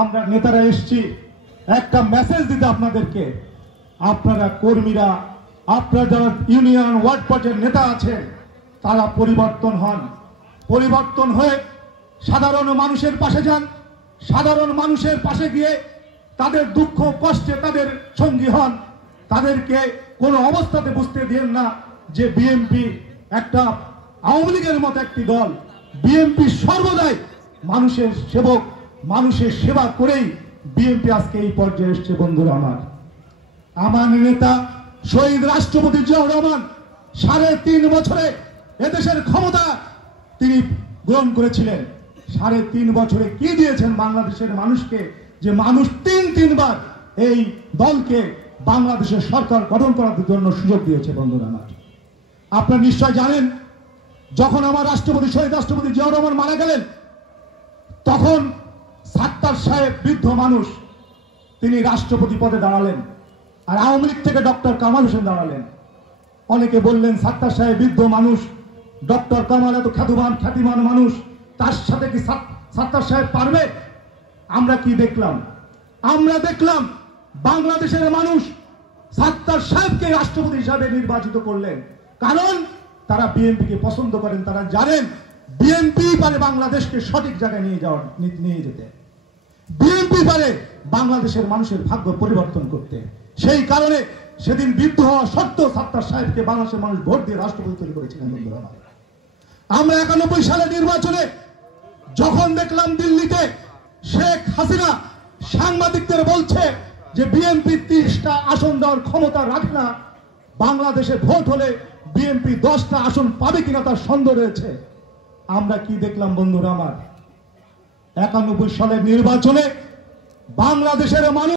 আমরা নেতারা এসেছি একটা মেসেজ দিতে আপনাদেরকে। আপনারা কর্মীরা, আপনারা যারা ইউনিয়ন ওয়ার্ড পর্যায়ের নেতা আছেন, তারা পরিবর্তন হন। পরিবর্তন হয়ে সাধারণ মানুষের পাশে যান। সাধারণ মানুষের পাশে গিয়ে তাদের দুঃখ কষ্টে তাদের সঙ্গী হন। তাদেরকে কোনো অবস্থাতে বুঝতে দিন না যে বিএনপি একটা আওয়ামী লীগের মতো একটি দল। বিএনপি সর্বদাই মানুষের সেবক, মানুষের সেবা করেই বিএনপি আজকে এই পর্যায়ে এসছে। বন্ধুরা আমার নেতা শহীদ রাষ্ট্রপতি জিয়াউর রহমান 3.5 বছরে এদেশের ক্ষমতা তিনি গ্রহণ করেছিলেন। 3.5 বছরে কি দিয়েছেন বাংলাদেশের মানুষকে, যে মানুষ তিনবার এই দলকে বাংলাদেশের সরকার গঠন করার জন্য সুযোগ দিয়েছে। বন্ধুরা আপনারা নিশ্চয় জানেন, যখন আমার রাষ্ট্রপতি শহীদ রাষ্ট্রপতি জিয়াউর রহমান মারা গেলেন, তখন সাত্তার সাহেব বৃদ্ধ মানুষ, তিনি রাষ্ট্রপতি পদে দাঁড়ালেন, আর আওয়ামী লীগ থেকে ডক্টর কামাল হোসেন দাঁড়ালেন। অনেকে বললেন সাত্তার সাহেব বৃদ্ধ মানুষ, ডক্টর কামাল এত খ্যাতিমান মানুষ, তার সাথে কি সাত্তার সাহেব পারবে? আমরা কি দেখলাম? আমরা দেখলাম বাংলাদেশের মানুষ সাত্তার সাহেবকে রাষ্ট্রপতি হিসাবে নির্বাচিত করলেন। কারণ তারা বিএনপিকে পছন্দ করেন। তারা জানেন বিএনপি পারে বাংলাদেশকে সঠিক জায়গায় নিয়ে যেতে। বিএনপি পারে বাংলাদেশের মানুষের ভাগ্য পরিবর্তন করতে। সেই কারণে সেদিন বৃদ্ধ হওয়া সত্ত্বেও সাত্তার সাহেবকে বাংলাদেশের মানুষ ভোট দিয়ে রাষ্ট্রপতি তৈরি করেছিলেন। আমরা 91 সালে নির্বাচনে যখন দেখলাম দিল্লিতে শেখ হাসিনা সাংবাদিকদের বলছে যে বিএনপি 30টা আসন দেওয়ার ক্ষমতা রাখে না, বাংলাদেশে ভোট হলে বিএনপি 10টা আসন পাবে কিনা তার সন্দেহ রয়েছে। আমরা কি দেখলাম বন্ধুরা আমার? 91 সালের নির্বাচনে বাংলাদেশের মানুষ